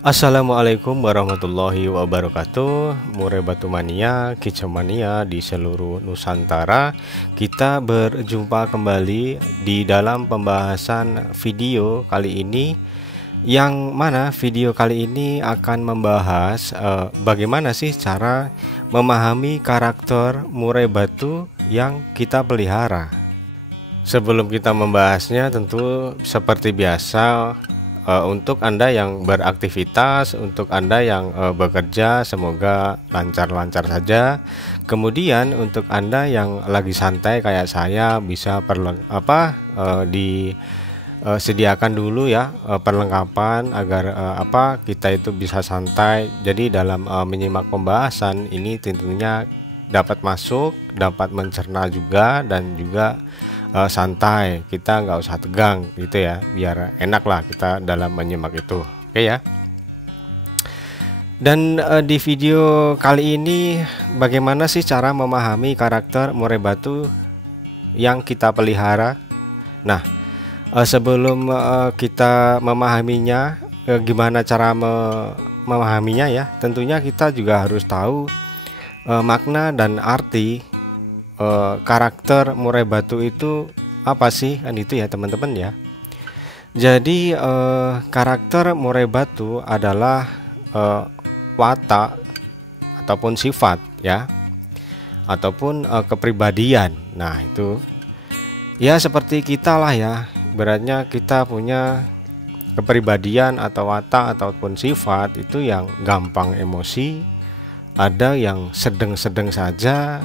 Assalamualaikum warahmatullahi wabarakatuh. Murai Batu Mania, Kicau Mania di seluruh Nusantara. Kita berjumpa kembali di dalam pembahasan video kali ini, yang mana video kali ini akan membahas bagaimana sih cara memahami karakter murai batu yang kita pelihara. Sebelum kita membahasnya, tentu seperti biasa, untuk Anda yang beraktivitas, untuk Anda yang bekerja, semoga lancar-lancar saja. Kemudian untuk Anda yang lagi santai kayak saya, bisa disediakan dulu ya perlengkapan agar kita itu bisa santai. Jadi dalam menyimak pembahasan ini tentunya dapat masuk, dapat mencerna juga, dan juga santai, kita nggak usah tegang gitu ya, biar enak lah kita dalam menyimak itu. Oke ya. Dan di video kali ini, bagaimana sih cara memahami karakter murai batu yang kita pelihara? Nah, sebelum kita memahaminya, gimana cara memahaminya ya, tentunya kita juga harus tahu makna dan arti karakter murai batu itu apa sih, kan itu ya teman-teman ya. Jadi karakter murai batu adalah watak ataupun sifat ya, ataupun kepribadian. Nah itu ya seperti kita lah ya, beratnya kita punya kepribadian atau watak ataupun sifat itu yang gampang emosi, ada yang sedang-sedang saja,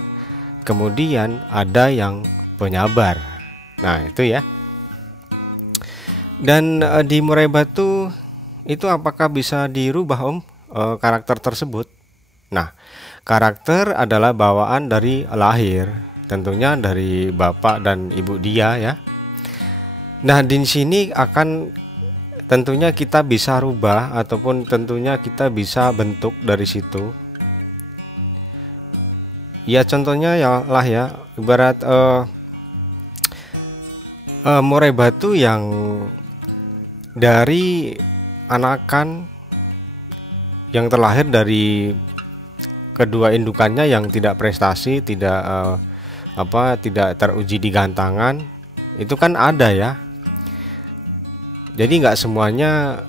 kemudian ada yang penyabar. Nah itu ya. Dan di murai batu itu apakah bisa dirubah karakter tersebut? Nah, karakter adalah bawaan dari lahir, tentunya dari bapak dan ibu dia ya. Nah di sini akan tentunya kita bisa rubah, ataupun tentunya kita bisa bentuk dari situ. Ya contohnya ya lah ya, ibarat murai batu yang dari anakan yang terlahir dari kedua indukannya yang tidak prestasi, tidak tidak teruji di gantangan, itu kan ada ya. Jadi nggak semuanya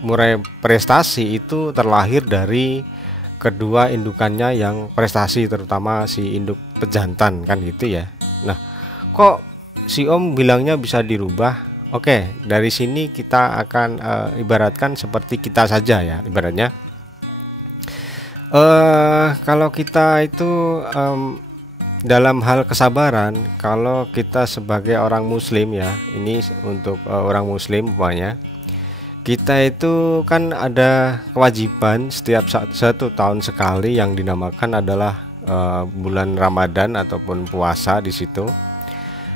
murai prestasi itu terlahir dari kedua indukannya yang prestasi, terutama si induk pejantan kan gitu ya. Nah kok si Om bilangnya bisa dirubah? Oke, dari sini kita akan ibaratkan seperti kita saja ya, ibaratnya kalau kita itu dalam hal kesabaran, kalau kita sebagai orang muslim ya, ini untuk orang muslim umpamanya, kita itu kan ada kewajiban setiap satu tahun sekali yang dinamakan adalah bulan Ramadan ataupun puasa di situ.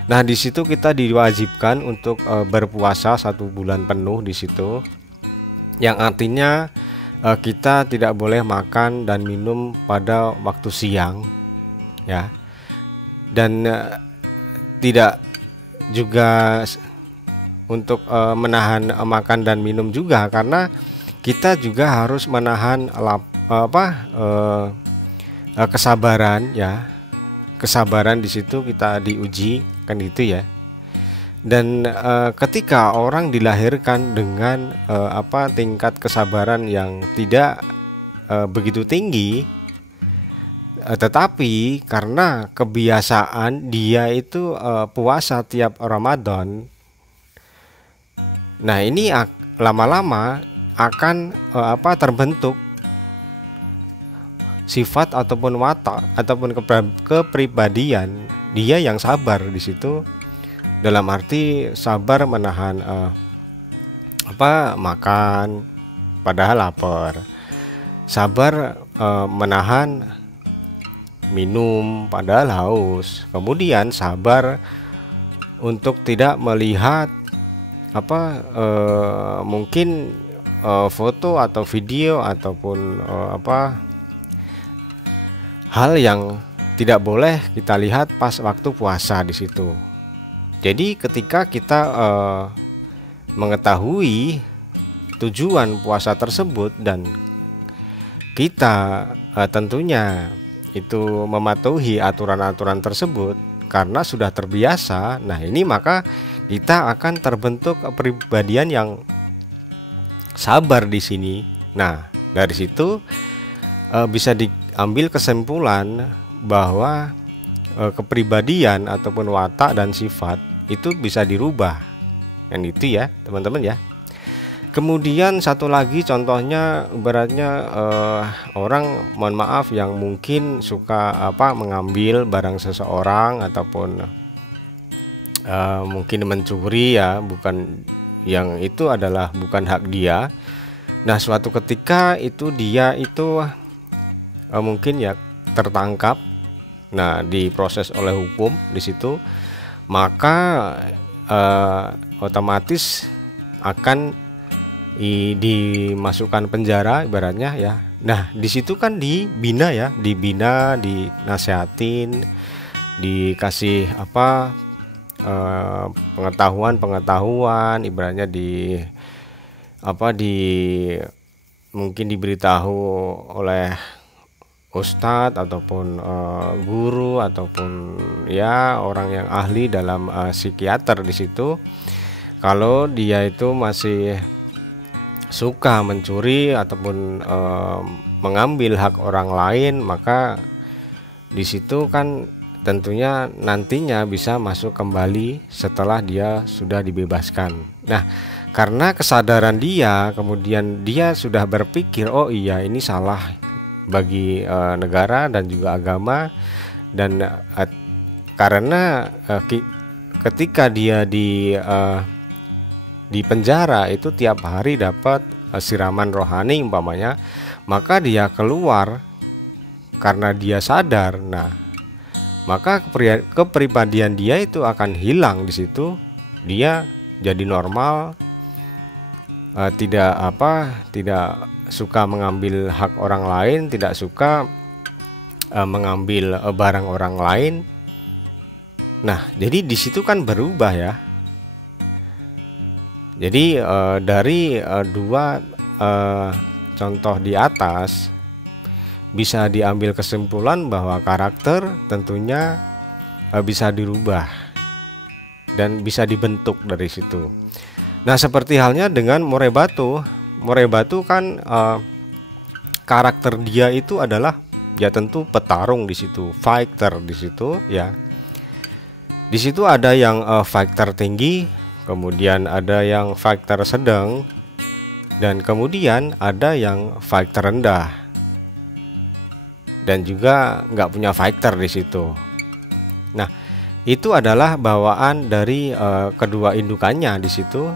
Nah di situ kita diwajibkan untuk berpuasa 1 bulan penuh di situ, yang artinya kita tidak boleh makan dan minum pada waktu siang ya, dan tidak juga untuk menahan makan dan minum juga, karena kita juga harus menahan kesabaran ya. Kesabaran di situ kita diuji kan gitu ya. Dan ketika orang dilahirkan dengan tingkat kesabaran yang tidak begitu tinggi, tetapi karena kebiasaan dia itu puasa tiap Ramadan, nah ini lama-lama akan terbentuk sifat ataupun watak ataupun kepribadian dia yang sabar di situ, dalam arti sabar menahan makan padahal lapar, sabar menahan minum padahal haus, kemudian sabar untuk tidak melihat mungkin foto atau video ataupun hal yang tidak boleh kita lihat pas waktu puasa di situ. Jadi ketika kita mengetahui tujuan puasa tersebut dan kita tentunya itu mematuhi aturan-aturan tersebut karena sudah terbiasa. Nah, ini maka kita akan terbentuk kepribadian yang sabar di sini. Nah, dari situ bisa diambil kesimpulan bahwa kepribadian ataupun watak dan sifat itu bisa dirubah. Dan itu ya, teman-teman ya. Kemudian satu lagi contohnya ibaratnya orang mohon maaf yang mungkin suka mengambil barang seseorang ataupun mungkin mencuri ya, bukan yang itu adalah bukan hak dia. Nah, suatu ketika itu dia itu mungkin ya tertangkap, nah diproses oleh hukum di situ, maka otomatis akan dimasukkan penjara ibaratnya ya. Nah, di situ kan dibina ya, dibina, dinasihatin, dikasih pengetahuan ibaratnya mungkin diberitahu oleh ustadz ataupun guru ataupun ya orang yang ahli dalam psikiater di situ. Kalau dia itu masih suka mencuri ataupun mengambil hak orang lain, maka di situ kan tentunya nantinya bisa masuk kembali setelah dia sudah dibebaskan. Nah, karena kesadaran dia, kemudian dia sudah berpikir, oh iya ini salah bagi negara dan juga agama, dan karena ketika dia di penjara itu tiap hari dapat siraman rohani umpamanya, maka dia keluar karena dia sadar. Nah, maka kepribadian dia itu akan hilang di situ. Dia jadi normal, tidak suka mengambil hak orang lain, tidak suka mengambil barang orang lain. Nah, jadi di situ kan berubah ya. Jadi dari dua contoh di atas bisa diambil kesimpulan bahwa karakter tentunya bisa dirubah dan bisa dibentuk dari situ. Nah, seperti halnya dengan murai batu. Murai batu kan karakter dia itu adalah ya tentu petarung di situ, fighter di situ ya. Di situ ada yang fighter tinggi, kemudian ada yang fighter sedang, dan kemudian ada yang fighter rendah, dan juga nggak punya fighter di situ. Nah, itu adalah bawaan dari kedua indukannya di situ.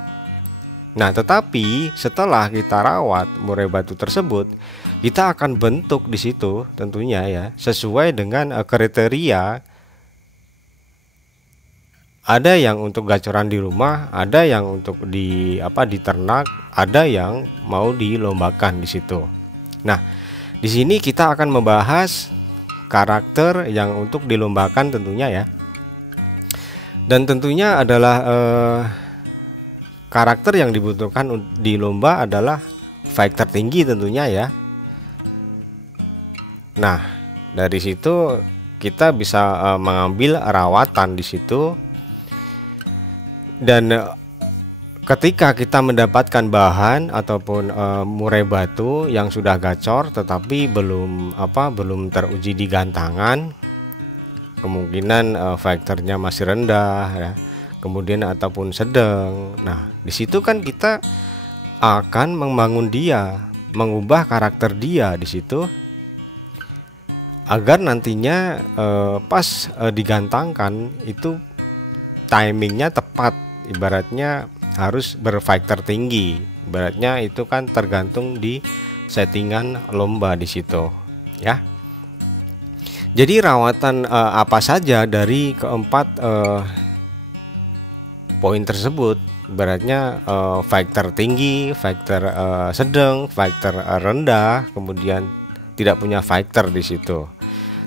Nah, tetapi setelah kita rawat murai batu tersebut, kita akan bentuk di situ tentunya ya sesuai dengan kriteria. Ada yang untuk gacoran di rumah, ada yang untuk di ternak, ada yang mau dilombakan di situ. Nah, di sini kita akan membahas karakter yang untuk dilombakan tentunya ya. Dan tentunya adalah karakter yang dibutuhkan di lomba adalah fighter tinggi tentunya ya. Nah, dari situ kita bisa mengambil rawatan di situ. Dan ketika kita mendapatkan bahan ataupun murai batu yang sudah gacor tetapi belum teruji di gantangan, kemungkinan faktornya masih rendah ya, kemudian ataupun sedang. Nah, di situ kan kita akan membangun dia, mengubah karakter dia di situ agar nantinya pas digantangkan itu timingnya tepat. Ibaratnya harus berfighter tinggi. Ibaratnya itu kan tergantung di settingan lomba di situ, ya. Jadi rawatan apa saja dari keempat poin tersebut, ibaratnya fighter tinggi, fighter sedang, fighter rendah, kemudian tidak punya fighter di situ.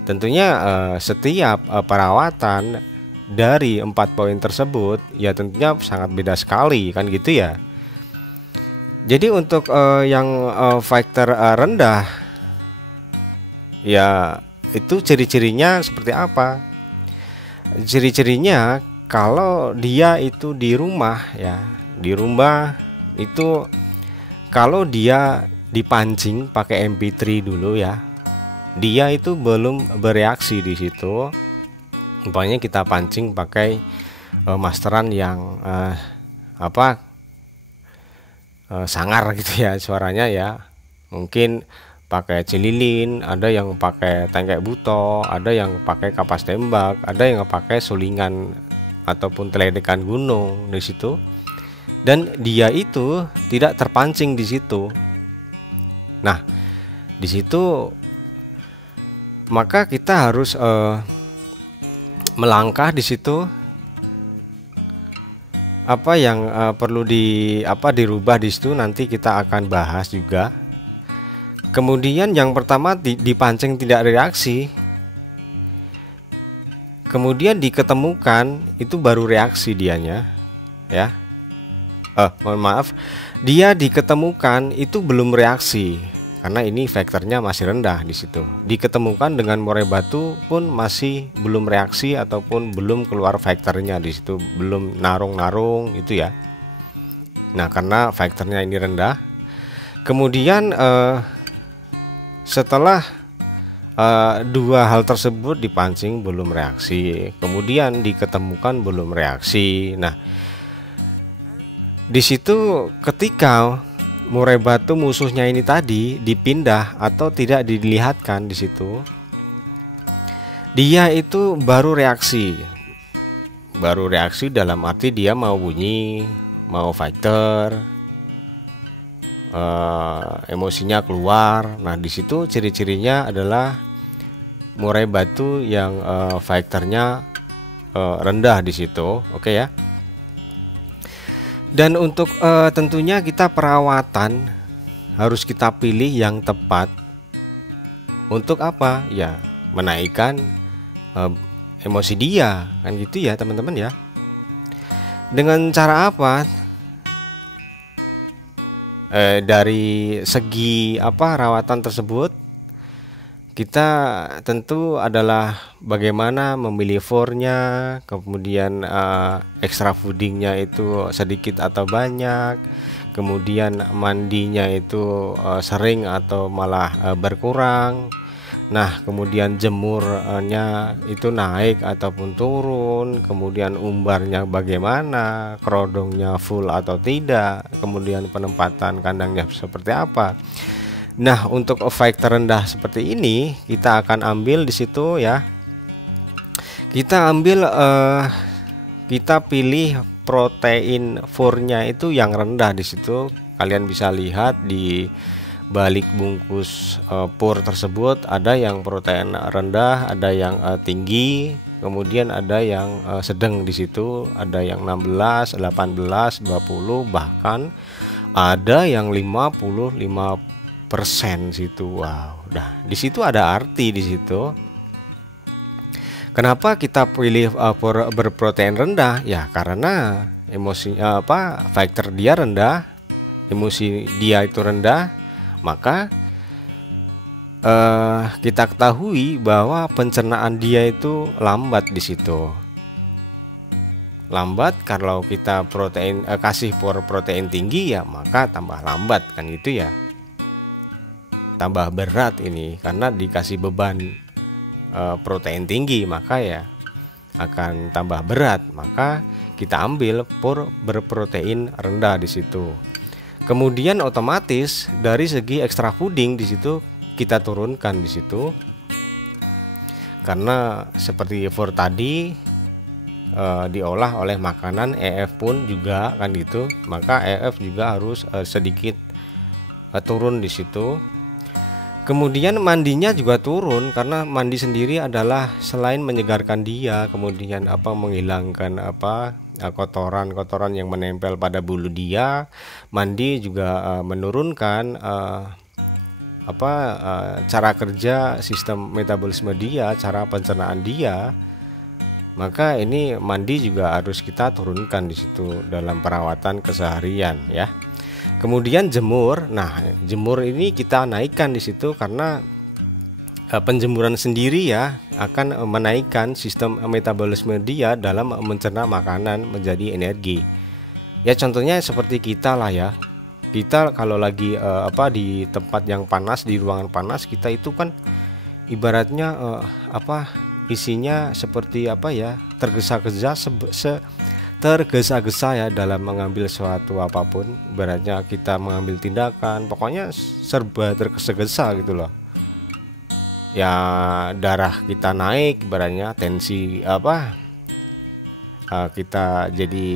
Tentunya setiap perawatan dari 4 poin tersebut ya tentunya sangat beda sekali kan gitu ya. Jadi untuk yang faktor rendah, ya itu ciri-cirinya seperti apa? Ciri-cirinya kalau dia itu di rumah ya, di rumah itu kalau dia dipancing pakai MP3 dulu ya, dia itu belum bereaksi di situ. Umpamanya kita pancing pakai masteran yang sangar gitu ya suaranya ya, mungkin pakai cililin, ada yang pakai tengkek buto, ada yang pakai kapas tembak, ada yang pakai sulingan ataupun teledekan gunung di situ, dan dia itu tidak terpancing di situ. Nah, di situ maka kita harus melangkah di situ, apa yang perlu dirubah di situ nanti kita akan bahas juga. Kemudian yang pertama dipancing tidak reaksi, kemudian diketemukan itu baru reaksi dianya ya. Mohon maaf, dia diketemukan itu belum reaksi karena ini faktornya masih rendah di situ. Diketemukan dengan murai batu pun masih belum reaksi ataupun belum keluar faktornya di situ, belum narung-narung itu ya. Nah, karena faktornya ini rendah. Kemudian setelah dua hal tersebut dipancing belum reaksi, kemudian diketemukan belum reaksi. Nah, di situ ketika murai batu musuhnya ini tadi dipindah atau tidak dilihatkan di situ, dia itu baru reaksi. Baru reaksi dalam arti dia mau bunyi, mau fighter, emosinya keluar. Nah, di situ ciri-cirinya adalah murai batu yang fighternya rendah di situ, oke ya. Dan untuk tentunya kita perawatan harus kita pilih yang tepat. Untuk apa? Ya, menaikkan emosi dia, kan gitu ya teman-teman ya. Dengan cara apa? Dari segi rawatan tersebut, kita tentu adalah bagaimana memilih fornya, kemudian extra foodingnya itu sedikit atau banyak, kemudian mandinya itu sering atau malah berkurang. Nah, kemudian jemurnya itu naik ataupun turun, kemudian umbarnya bagaimana, kerodongnya full atau tidak, kemudian penempatan kandangnya seperti apa. Nah, untuk fight terendah seperti ini kita akan ambil di situ ya. Kita ambil kita pilih protein furnya itu yang rendah di situ. Kalian bisa lihat di balik bungkus pur tersebut ada yang protein rendah, ada yang tinggi, kemudian ada yang sedang di situ, ada yang 16, 18, 20, bahkan ada yang 55% situ. Wow, nah di situ ada arti di situ. Kenapa kita pilih berprotein rendah? Ya karena emosi faktor dia rendah, emosi dia itu rendah, maka kita ketahui bahwa pencernaan dia itu lambat di situ. Lambat kalau kita kasih protein tinggi ya maka tambah lambat kan itu ya. Tambah berat ini karena dikasih beban protein tinggi, maka ya akan tambah berat. Maka kita ambil pur berprotein rendah di situ. Kemudian otomatis dari segi extra fooding di situ kita turunkan di situ. Karena seperti pur tadi diolah oleh makanan, EF pun juga kan gitu. Maka EF juga harus sedikit turun di situ. Kemudian mandinya juga turun karena mandi sendiri adalah selain menyegarkan dia, kemudian menghilangkan kotoran-kotoran yang menempel pada bulu dia. Mandi juga menurunkan cara kerja sistem metabolisme dia, cara pencernaan dia. Maka ini mandi juga harus kita turunkan di situ dalam perawatan keseharian ya. Kemudian jemur. Nah, jemur ini kita naikkan di situ karena penjemuran sendiri ya akan menaikkan sistem metabolisme dia dalam mencerna makanan menjadi energi. Ya contohnya seperti kita lah ya. Kita kalau lagi di tempat yang panas, di ruangan panas, kita itu kan ibaratnya isinya seperti tergesa-gesa ya dalam mengambil suatu apapun. Ibaratnya kita mengambil tindakan, pokoknya serba tergesa-gesa gitu loh. Ya darah kita naik, ibaratnya tensi kita jadi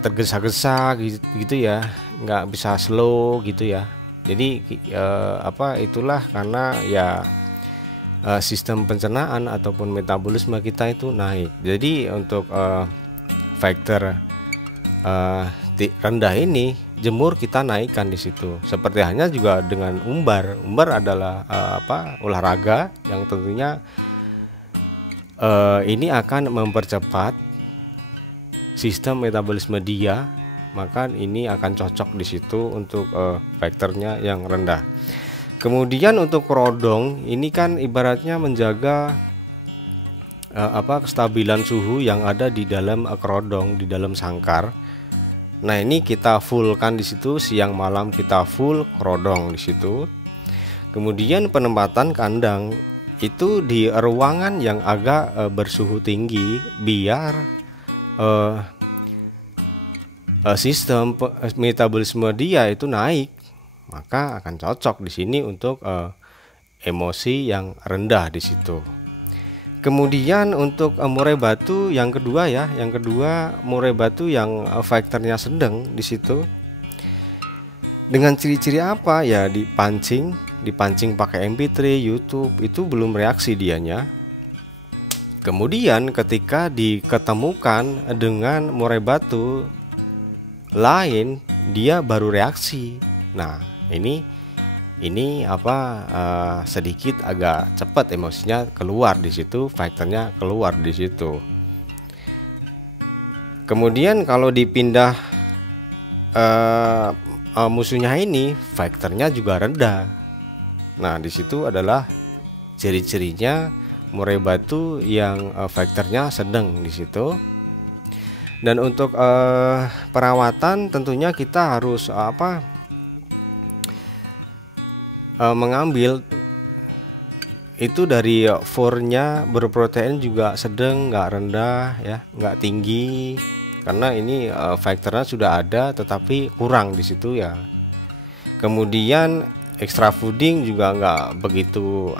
tergesa-gesa gitu ya, nggak bisa slow gitu ya. Jadi itulah karena ya sistem pencernaan ataupun metabolisme kita itu naik. Jadi untuk faktor rendah ini jemur kita naikkan di situ. Seperti halnya juga dengan umbar. Umbar adalah olahraga yang tentunya ini akan mempercepat sistem metabolisme dia, maka ini akan cocok di situ untuk faktornya yang rendah. Kemudian untuk kerodong ini kan ibaratnya menjaga kestabilan suhu yang ada di dalam kerodong, di dalam sangkar. Nah, ini kita fullkan di situ, siang malam kita full kerodong di situ. Kemudian penempatan kandang itu di ruangan yang agak bersuhu tinggi biar sistem metabolisme dia itu naik, maka akan cocok di sini untuk emosi yang rendah di situ. Kemudian untuk murai batu yang kedua ya, murai batu yang faktornya sedang di situ. Dengan ciri-ciri apa ya? Dipancing pakai MP3, YouTube itu belum reaksi dianya. Kemudian ketika diketemukan dengan murai batu lain, dia baru reaksi. Nah, ini sedikit agak cepat emosinya keluar di situ, faktornya keluar di situ. Kemudian kalau dipindah musuhnya ini, faktornya juga rendah. Nah, di situ adalah ciri-cirinya murai batu yang faktornya sedang di situ. Dan untuk perawatan tentunya kita harus mengambil itu dari fornya berprotein juga sedang, nggak rendah ya, nggak tinggi, karena ini faktornya sudah ada tetapi kurang di situ ya. Kemudian extra fooding juga nggak begitu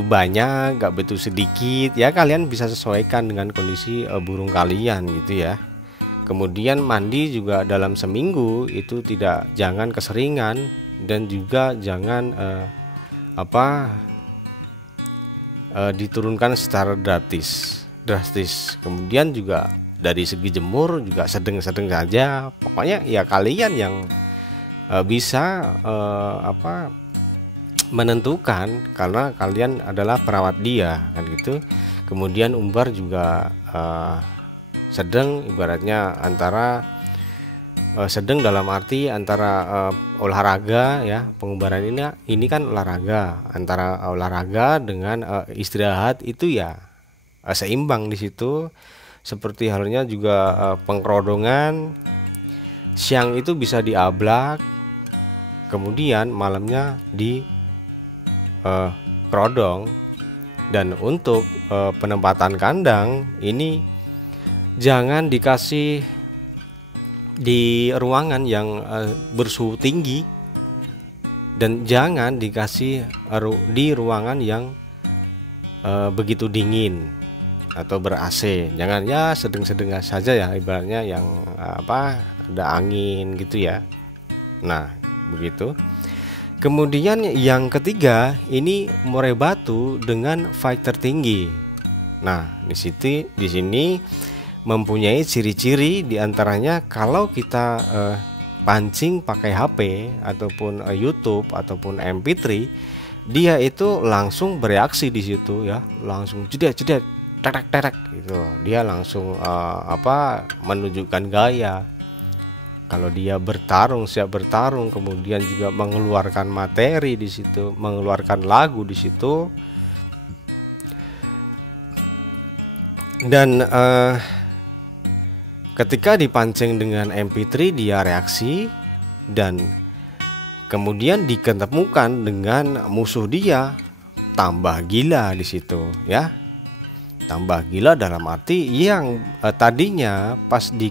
banyak, nggak begitu sedikit ya, kalian bisa sesuaikan dengan kondisi burung kalian gitu ya. Kemudian mandi juga dalam seminggu itu jangan keseringan, dan juga jangan diturunkan secara drastis. Kemudian juga dari segi jemur juga sedang-sedang saja, pokoknya ya kalian yang bisa menentukan, karena kalian adalah perawat dia kan gitu. Kemudian umbar juga sedang, ibaratnya antara sedang dalam arti antara olahraga ya, pengumbaran ini kan olahraga, antara olahraga dengan istirahat itu ya seimbang di situ. Seperti halnya juga pengkerodongan, siang itu bisa diablak, kemudian malamnya di kerodong. Dan untuk penempatan kandang ini jangan dikasih di ruangan yang bersuhu tinggi, dan jangan dikasih di ruangan yang begitu dingin atau ber AC. Jangan ya, sedang-sedang saja ya, ibaratnya yang ada angin gitu ya. Nah, begitu. Kemudian yang ketiga ini murai batu dengan fight tertinggi. Nah, di sini mempunyai ciri-ciri, diantaranya kalau kita pancing pakai HP ataupun YouTube ataupun MP3, dia itu langsung bereaksi di situ ya, langsung jedet terak gitu, dia langsung menunjukkan gaya. Kalau dia bertarung, siap bertarung, kemudian juga mengeluarkan materi di situ, mengeluarkan lagu di situ, dan ketika dipancing dengan MP3 dia reaksi, dan kemudian diketemukan dengan musuh dia, tambah gila di situ ya. Tambah gila dalam arti yang tadinya pas di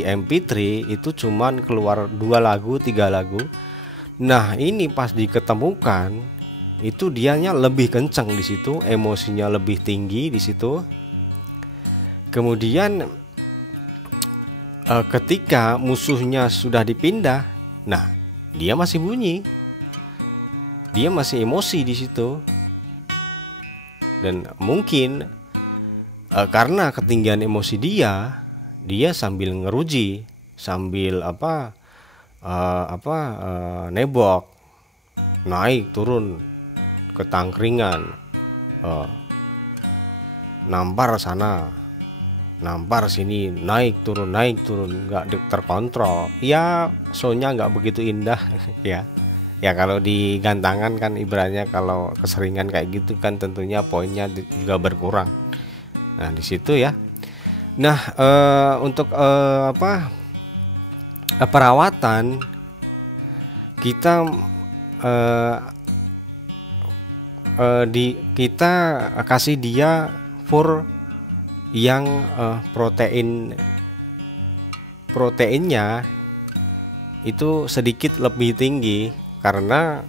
MP3 itu cuman keluar 2 lagu 3 lagu. Nah, ini pas diketemukan itu dianya lebih kencang di situ, emosinya lebih tinggi di situ. Kemudian ketika musuhnya sudah dipindah, nah dia masih bunyi, dia masih emosi di situ. Dan mungkin karena ketinggian emosi dia sambil ngeruji, sambil nebok, naik turun ke tangkringan, nampar sana, nampar sini, naik turun, nggak terkontrol. Ya, soalnya nggak begitu indah ya. Ya kalau di gantangan kan ibaratnya kalau keseringan kayak gitu kan tentunya poinnya juga berkurang. Nah di situ ya. Nah untuk perawatan kita kita kasih dia fur yang proteinnya itu sedikit lebih tinggi, karena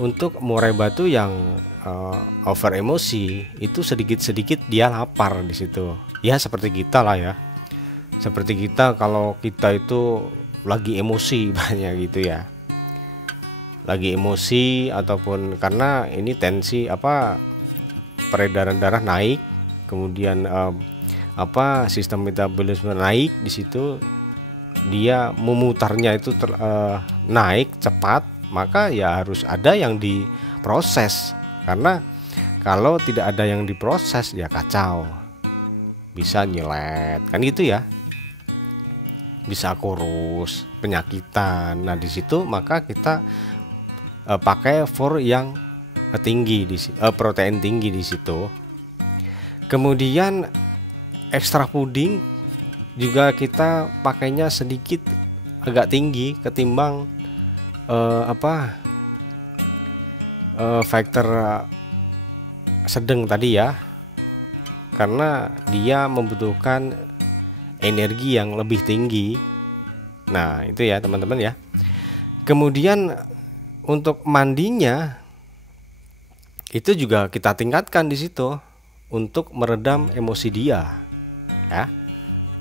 untuk murai batu yang over emosi itu sedikit-sedikit dia lapar di situ. Ya seperti kita lah ya. Seperti kita kalau kita itu lagi emosi banyak gitu ya. Lagi emosi ataupun karena ini tensi peredaran darah naik, kemudian sistem metabolisme naik di situ, dia memutarnya itu naik cepat, maka ya harus ada yang diproses, karena kalau tidak ada yang diproses ya kacau, bisa nyelet kan gitu ya, bisa kurus, penyakitan. Nah di situ maka kita pakai for yang tinggi protein tinggi di situ. Kemudian ekstra puding juga kita pakainya sedikit agak tinggi ketimbang faktor sedang tadi ya, karena dia membutuhkan energi yang lebih tinggi. Nah itu ya teman-teman ya. Kemudian untuk mandinya itu juga kita tingkatkan di situ untuk meredam emosi dia ya.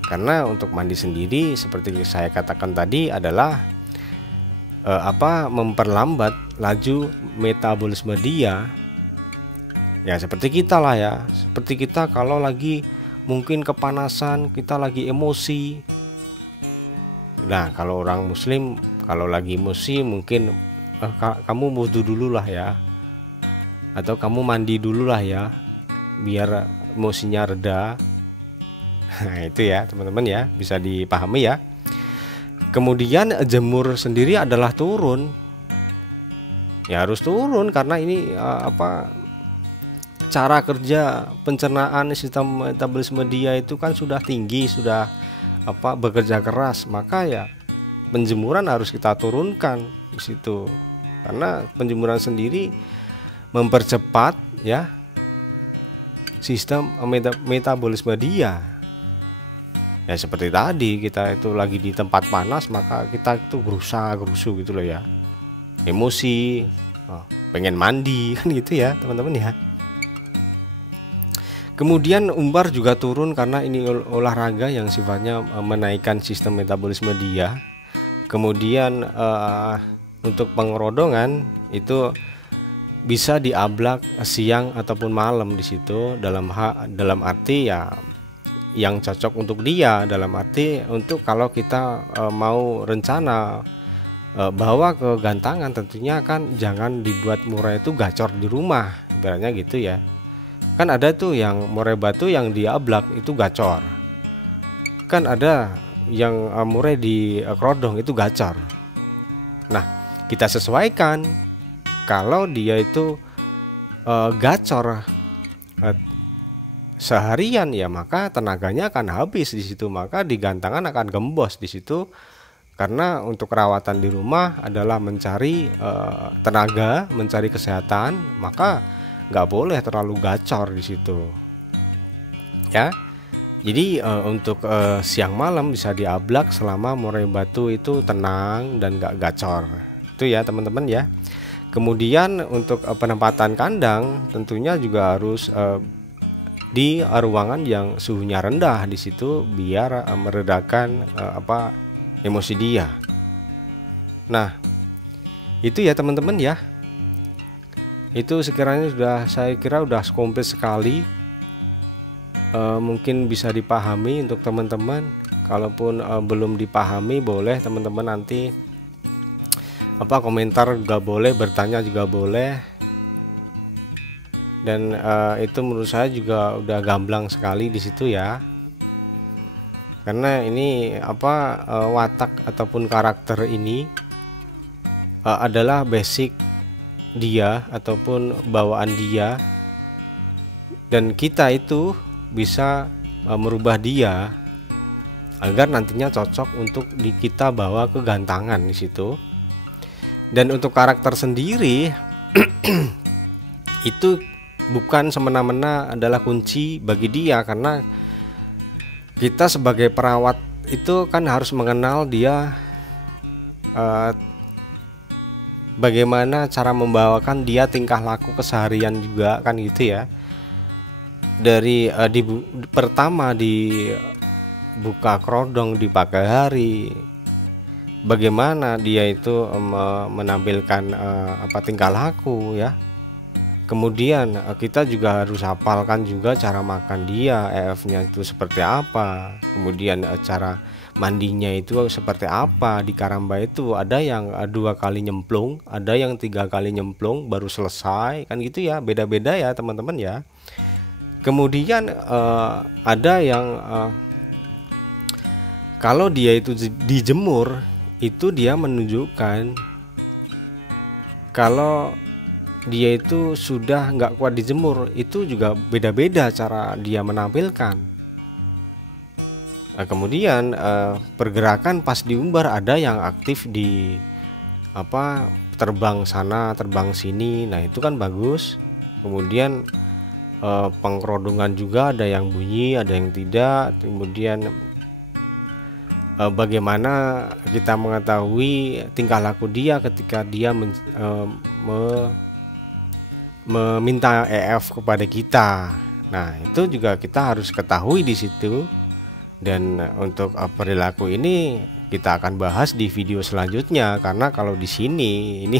Karena untuk mandi sendiri seperti saya katakan tadi adalah memperlambat laju metabolisme dia. Ya seperti kita lah ya. Seperti kita kalau lagi mungkin kepanasan, kita lagi emosi. Nah, kalau orang muslim kalau lagi emosi mungkin kamu wudu dulu lah ya. Atau kamu mandi dulu lah ya, biar emosinya reda. Nah itu ya teman-teman ya, bisa dipahami ya. Kemudian jemur sendiri adalah turun. Ya harus turun karena ini cara kerja pencernaan sistem metabolisme dia itu kan sudah tinggi, sudah bekerja keras, maka ya penjemuran harus kita turunkan di situ. Karena penjemuran sendiri mempercepat ya sistem metabolisme dia. Ya seperti tadi kita itu lagi di tempat panas, maka kita itu gerusa-gerusu gitu loh ya, emosi, pengen mandi kan gitu ya teman-teman ya. Kemudian umbar juga turun karena ini olahraga yang sifatnya menaikkan sistem metabolisme dia. Kemudian untuk pengerodongan itu bisa diablak siang ataupun malam di situ, dalam arti ya yang cocok untuk dia, dalam arti untuk kalau kita mau rencana bawa ke gantangan, tentunya kan jangan dibuat murai itu gacor di rumah, ibaratnya gitu ya. Kan ada tuh yang murai batu yang di ablak itu gacor. Kan ada yang murai di kerodong itu gacor. Nah, kita sesuaikan. Kalau dia itu gacor seharian, ya maka tenaganya akan habis di situ, maka di gantangan akan gembos di situ. Karena untuk perawatan di rumah adalah mencari tenaga, mencari kesehatan, maka nggak boleh terlalu gacor di situ, ya. Jadi untuk siang malam bisa diablak selama murai batu itu tenang dan nggak gacor. Itu ya teman-teman ya. Kemudian untuk penempatan kandang tentunya juga harus di ruangan yang suhunya rendah di situ, biar meredakan emosi dia. Nah, itu ya teman-teman ya. Itu sekiranya saya kira udah komplit sekali. Mungkin bisa dipahami untuk teman-teman. Kalaupun belum dipahami, boleh teman-teman nanti komentar juga boleh, bertanya juga boleh. Dan itu menurut saya juga udah gamblang sekali di situ ya. Karena ini watak ataupun karakter ini adalah basic dia ataupun bawaan dia, dan kita itu bisa merubah dia agar nantinya cocok untuk kita bawa ke gantangan di situ. Dan untuk karakter sendiri itu bukan semena-mena adalah kunci bagi dia, karena kita sebagai perawat itu kan harus mengenal dia bagaimana cara membawakan dia tingkah laku keseharian juga kan gitu ya. Dari pertama dibuka kerodong di pagi hari, bagaimana dia itu menampilkan tingkah laku ya. Kemudian kita juga harus hafalkan juga cara makan dia, EF-nya itu seperti apa. Kemudian cara mandinya itu seperti apa. Di karamba itu ada yang 2 kali nyemplung, ada yang 3 kali nyemplung baru selesai kan gitu ya. Beda-beda ya teman-teman ya. Kemudian ada yang kalau dia itu dijemur, itu dia menunjukkan kalau dia itu sudah nggak kuat dijemur. Itu juga beda-beda cara dia menampilkan. Kemudian pergerakan pas diumbar, ada yang aktif di terbang sana terbang sini, nah itu kan bagus. Kemudian pengkerodongan juga ada yang bunyi, ada yang tidak. Kemudian bagaimana kita mengetahui tingkah laku dia ketika dia meminta EF kepada kita. Nah, itu juga kita harus ketahui di situ. Dan untuk perilaku ini kita akan bahas di video selanjutnya, karena kalau di sini ini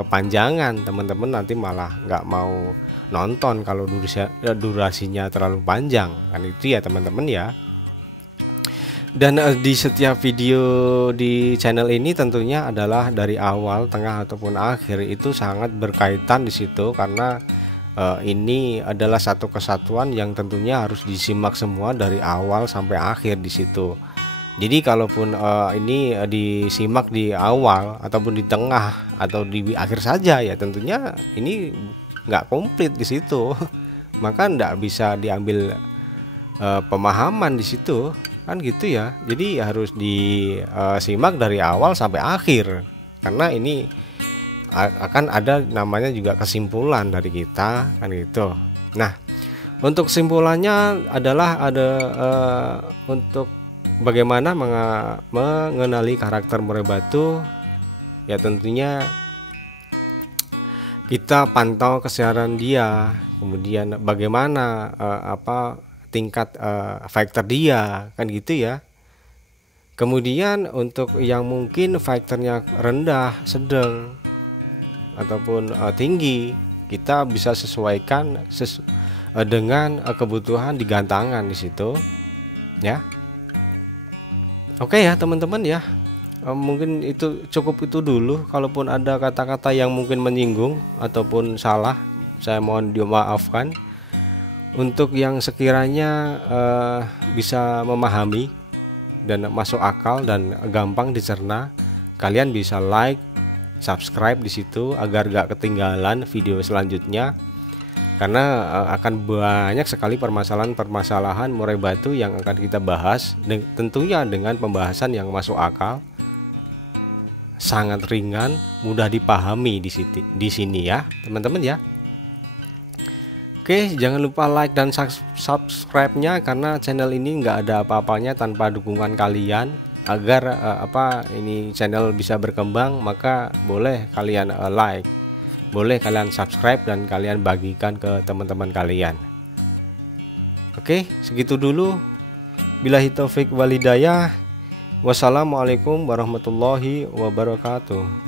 kepanjangan, teman-teman nanti malah nggak mau nonton kalau durasinya terlalu panjang kan itu ya teman-teman ya. Dan di setiap video di channel ini tentunya adalah dari awal, tengah ataupun akhir itu sangat berkaitan di situ, karena ini adalah satu kesatuan yang tentunya harus disimak semua dari awal sampai akhir di situ. Jadi kalaupun ini disimak di awal ataupun di tengah atau di akhir saja, ya tentunya ini nggak komplit di situ. Maka nggak bisa diambil pemahaman di situ. Kan gitu ya. Jadi harus disimak dari awal sampai akhir, karena ini akan ada namanya juga kesimpulan dari kita kan gitu. Nah, untuk kesimpulannya adalah ada untuk bagaimana mengenali karakter murai batu, ya tentunya kita pantau keseharian dia, kemudian bagaimana tingkat fighter dia kan gitu ya. Kemudian untuk yang mungkin fighternya rendah, sedang ataupun tinggi, kita bisa sesuaikan dengan kebutuhan di gantangan di situ ya. Oke ya teman-teman ya, mungkin itu cukup itu dulu. Kalaupun ada kata-kata yang mungkin menyinggung ataupun salah, saya mohon dimaafkan. Untuk yang sekiranya bisa memahami dan masuk akal dan gampang dicerna, kalian bisa like, subscribe di situ agar gak ketinggalan video selanjutnya, karena akan banyak sekali permasalahan-permasalahan murai batu yang akan kita bahas, tentunya dengan pembahasan yang masuk akal, sangat ringan, mudah dipahami di sini ya teman-teman ya. Oke, jangan lupa like dan subscribe-nya, karena channel ini nggak ada apa-apanya tanpa dukungan kalian. Agar ini channel bisa berkembang, maka boleh kalian like, boleh kalian subscribe, dan kalian bagikan ke teman-teman kalian. Oke, segitu dulu. Billahi taufik walhidayah. Wassalamualaikum warahmatullahi wabarakatuh.